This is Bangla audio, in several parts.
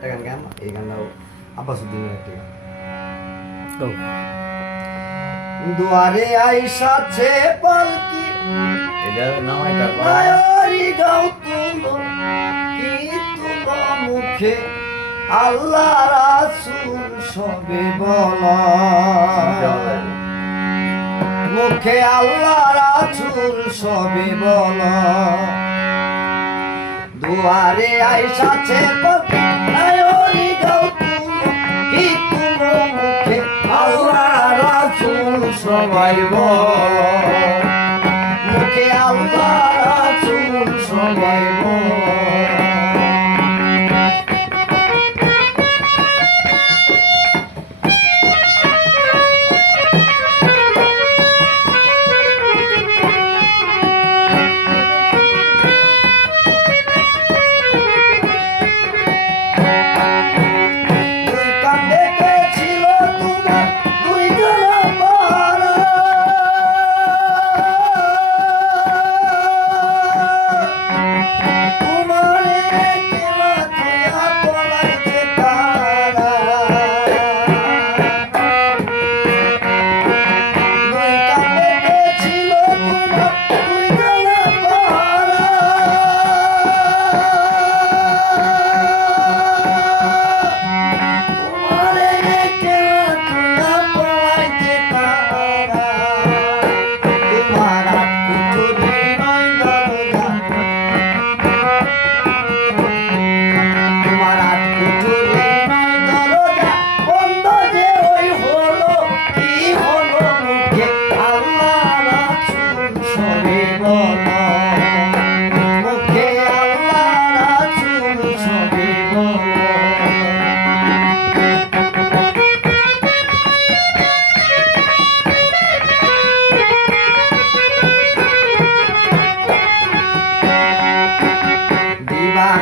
একটা গান গান এই গানটাও আব্বাস উদ্দিনের একটা গান। দুয়ারে আইসাছে পালকি এটা নামাই তারপর মায়ারি গাও তুলো কি তুলো মুখে আল্লাহ রাসূল সবে বলা মুখে আল্লাহ রাসূল সবে বলা দুয়ারে আইসাছে পালকি মায়ারি গাও তুলো কি তুলো মুখে আল্লাহ রাসূল সবাই বলা মুখে আল্লাহ রাসূল সবাই বলা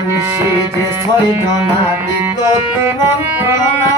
নিশি যে ছয় জনা দিত মন্ত্রণা